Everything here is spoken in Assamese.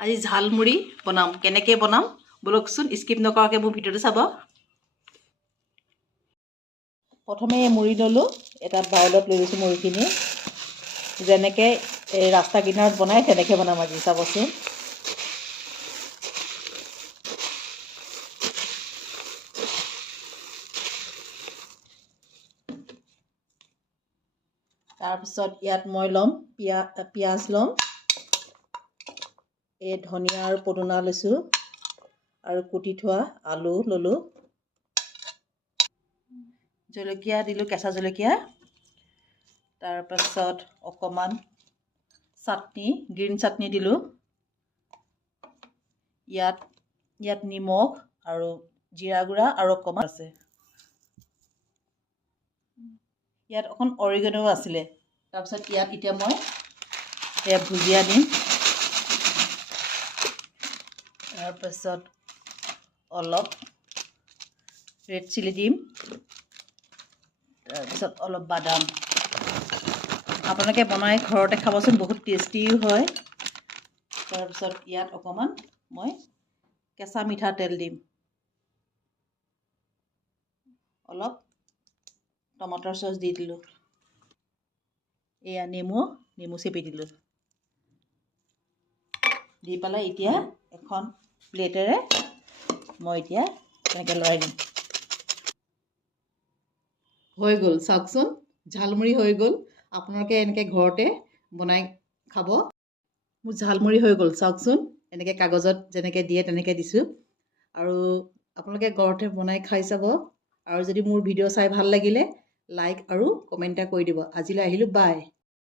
আজি ঝালমুড়ি বনাম কেনেকৈ বনাম বলকচোন স্কিপ নকৰাকৈ মোৰ ভিডিঅ'টো চাব। প্ৰথমে মুড়ি ল'লোঁ, এটা বাউলত লৈ লৈছোঁ মুড়িখিনি। যেনেকৈ এই ৰাস্তা কিনাৰত বনাই তেনেকৈ বনাম আজি, চাবচোন। তাৰপিছত ইয়াত মই ল'ম পিঁয়াজ ল'ম, এই ধনিয়া আৰু পদুনা লৈছোঁ, আৰু কুটি থোৱা আলু ল'লোঁ, জলকীয়া দিলোঁ, কেঁচা জলকীয়া। তাৰপাছত অকণমান গ্ৰীণ চাটনি দিলোঁ। ইয়াত নিমখ আৰু জিৰা গুড়া আৰু অকণমান আছে। ইয়াত অকণ অৰিগেনো আছিলে। তাৰপিছত ইয়াত এতিয়া মই ভুজিয়া দিম। তাৰপাছত অলপ ৰেড চিলি দিম। তাৰপিছত অলপ বাদাম। আপোনালোকে বনাই ঘৰতে খাবচোন, বহুত টেষ্টিও হয়। তাৰপিছত ইয়াত অকণমান মই কেঁচা মিঠাতেল দিম, অলপ টমাটৰ চচ দি দিলোঁ। এয়া নেমু চেপি দিলোঁ। দি পেলাই এতিয়া এখন প্লেটেৰে মই এতিয়া এনেকৈ লৰাই দিম। হৈ গ'ল, চাওকচোন, ঝালমুড়ি হৈ গ'ল। আপোনালোকে এনেকৈ ঘৰতে বনাই খাব। মোৰ ঝালমুড়ি হৈ গ'ল, চাওকচোন। এনেকৈ কাগজত যেনেকৈ দিয়ে তেনেকৈ দিছোঁ। আৰু আপোনালোকে ঘৰতে বনাই খাই চাব। আৰু যদি মোৰ ভিডিঅ' চাই ভাল লাগিলে লাইক আৰু কমেণ্ট এটা কৰি দিব। আজিলৈ আহিলোঁ, বাই।